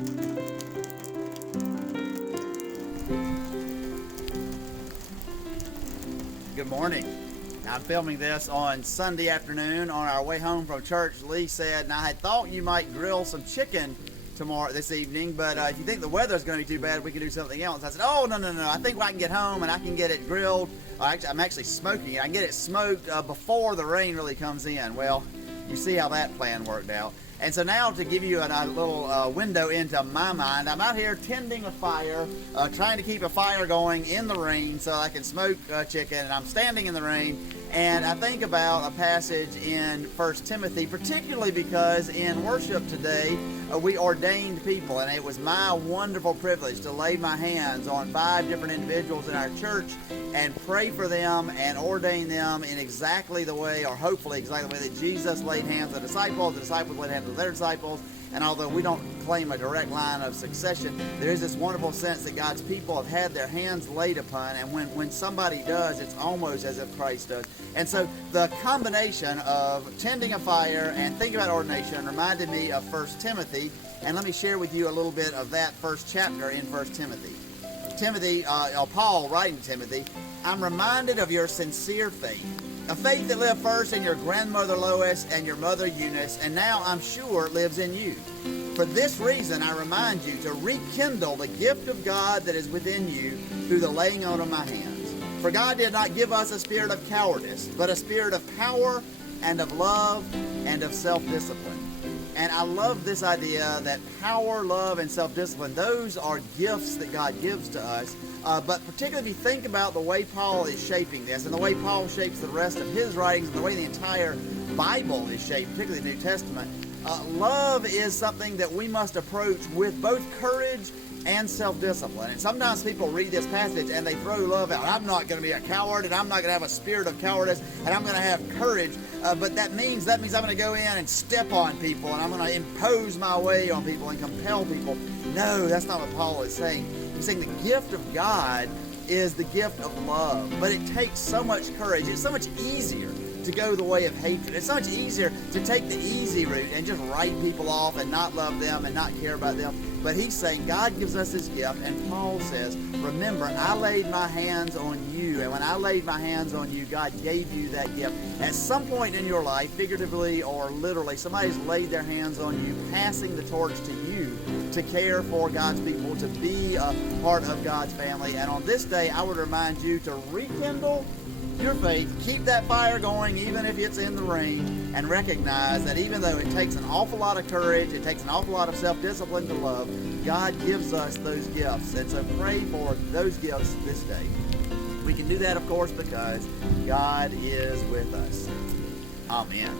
Good morning. I'm filming this on Sunday afternoon on our way home from church. Lee said, and I had thought you might grill some chicken this evening, but if you think the weather's going to be too bad, we can do something else. I said, oh, no. I think I can get home and I can get it grilled. I'm actually smoking it. I can get it smoked before the rain really comes in. Well, you see how that plan worked out. And so now, to give you a little window into my mind, I'm out here tending a fire, trying to keep a fire going in the rain so I can smoke chicken, and I'm standing in the rain, and I think about a passage in 1 Timothy, particularly because in worship today, we ordained people, and it was my wonderful privilege to lay my hands on 5 different individuals in our church and pray for them and ordain them in exactly the way, or hopefully exactly the way, that Jesus laid hands on the disciples laid hands on their disciples. And although we don't claim a direct line of succession, there is this wonderful sense that God's people have had their hands laid upon, and when somebody does, it's almost as if Christ does. And so the combination of tending a fire and thinking about ordination reminded me of 1 Timothy, and let me share with you a little bit of that first chapter in 1 Timothy. Paul writing to Timothy, I'm reminded of your sincere faith, a faith that lived first in your grandmother Lois and your mother Eunice, and now I'm sure lives in you. For this reason, I remind you to rekindle the gift of God that is within you through the laying on of my hands. For God did not give us a spirit of cowardice, but a spirit of power and of love and of self-discipline. And I love this idea that power, love, and self-discipline, those are gifts that God gives to us. But particularly if you think about the way Paul is shaping this, and the way Paul shapes the rest of his writings, and the way the entire Bible is shaped, particularly the New Testament, love is something that we must approach with both courage and self-discipline. And sometimes people read this passage and they throw love out. I'm not going to be a coward, and I'm not going to have a spirit of cowardice, and I'm going to have courage. But that means I'm going to go in and step on people, and I'm going to impose my way on people and compel people. No, that's not what Paul is saying. He's saying the gift of God is the gift of love, but it takes so much courage. It's so much easier to go the way of hatred. It's so much easier to take the easy route and just write people off and not love them and not care about them. But he's saying God gives us this gift, and Paul says, remember, I laid my hands on you, and when I laid my hands on you, God gave you that gift. At some point in your life, figuratively or literally, somebody's laid their hands on you, passing the torch to you to care for God's people, to be a part of God's family. And on this day, I would remind you to rekindle your faith, keep that fire going even if it's in the rain, and recognize that even though it takes an awful lot of courage, it takes an awful lot of self-discipline to love, God gives us those gifts. And so pray for those gifts this day. We can do that, of course, because God is with us. Amen.